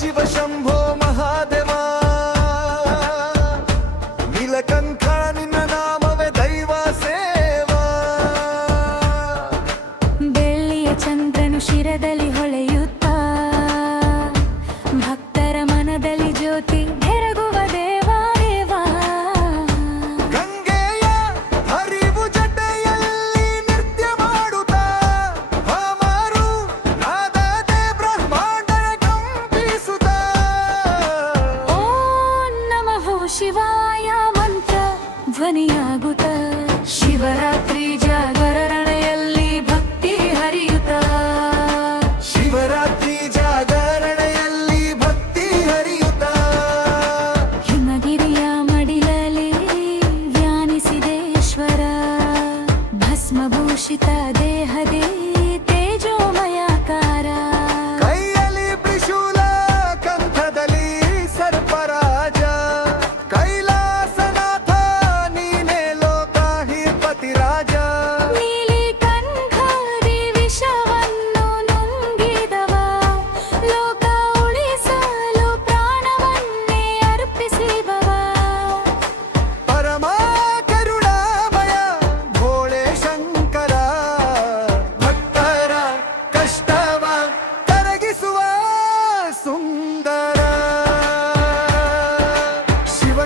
Shiva Shambho Mahadeva. Neelakantha money.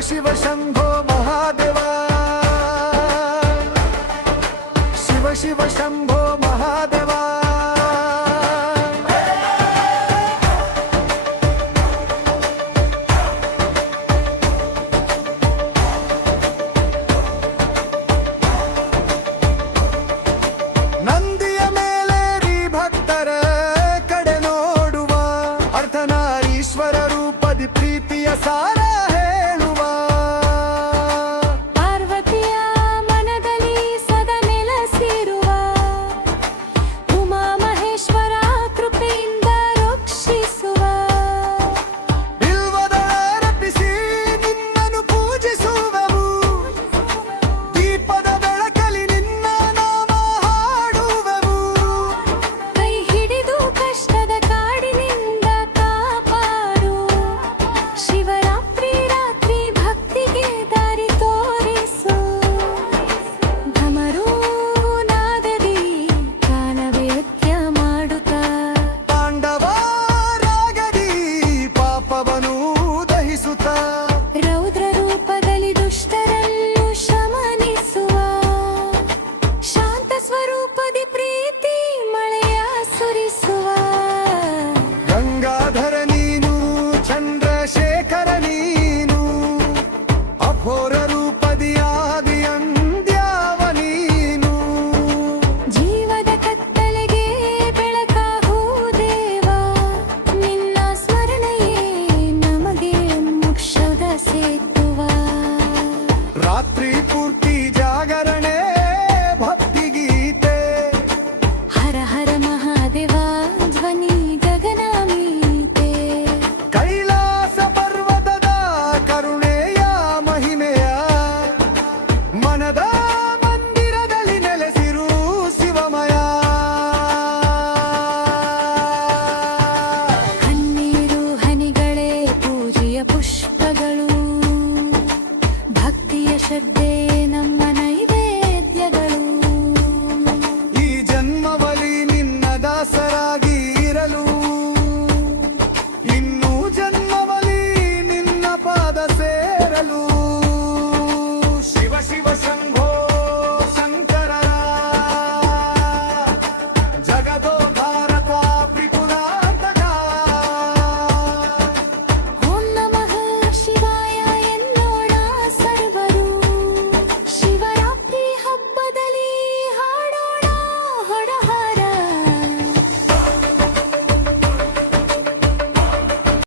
Shiv Shambho Mahadeva. Shiv Shiv Shambho Mahadeva. ರೌದ್ರ ರೂಪದಲ್ಲಿ ದುಷ್ಟರನ್ನು ಶಮನಿಸುವ ಶಾಂತ ಸ್ವರೂಪದಿ ಪ್ರೀತಿ ಮಳೆಯ ಸುರಿಸುವ